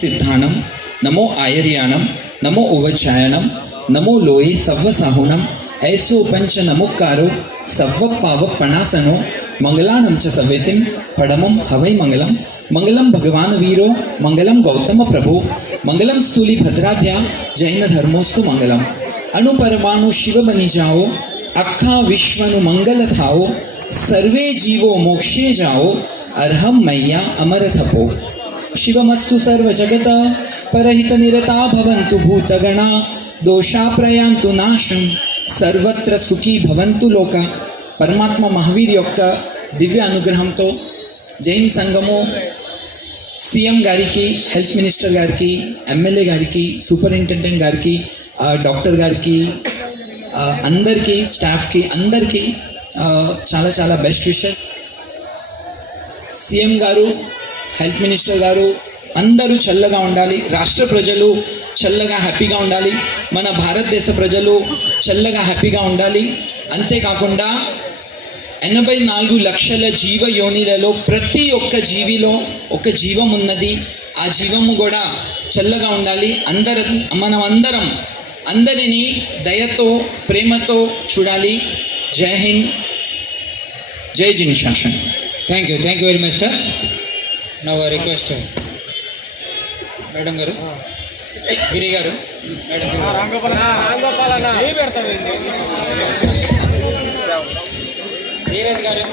सिद्धाणम नमो आयर्याणम नमो उवचायणम नमो लोये सव्वसाहुणम ऐसो पंच नमुक्कारो सव्व पावक पणासनो मंगलानम च सव्यसिम पडमम हवै मंगलम मंगलम भगवान वीरो मंगलम गौतम प्रभो मंगलम स्थूली भद्राध्या जैन धर्मोस्तु मंगलम अणुपरमाणु शिव बनी जाओ आखा विश्वनु मंगल थाओ सर्वे जीवो मोक्षे जाओ अर्हम मैया अमर थपो शिवमस्तु सर्व जगत परहित निरता भवन्तु भूतगणा दोषा प्रयांतु नाशम सर्वत्र सुखी भवन्तु लोका పరమాత్మ మహావీర్ యొక్క దివ్య అనుగ్రహంతో జైన్ సంఘము సీఎం గారికి, హెల్త్ మినిస్టర్ గారికి, ఎమ్మెల్యే గారికి, సూపరింటెండెంట్ గారికి, డాక్టర్ గారికి, అందరికీ, స్టాఫ్కి అందరికీ చాలా చాలా బెస్ట్ విషెస్. సీఎం గారు, హెల్త్ మినిస్టర్ గారు అందరూ చల్లగా ఉండాలి, రాష్ట్ర ప్రజలు చల్లగా హ్యాపీగా ఉండాలి, మన భారతదేశ ప్రజలు చల్లగా హ్యాపీగా ఉండాలి. అంతేకాకుండా 84 లక్షల జీవ యోనిలలో ప్రతి ఒక్క జీవిలో ఒక జీవం ఉన్నది. ఆ జీవము కూడా చల్లగా ఉండాలి. మనం అందరినీ దయతో, ప్రేమతో చూడాలి. జై హింద్, జై జిన్ శాసన్. Thank you very much sir. Now request madam గారు, గిరి గారు, మేడం ధీరజ్ గారు.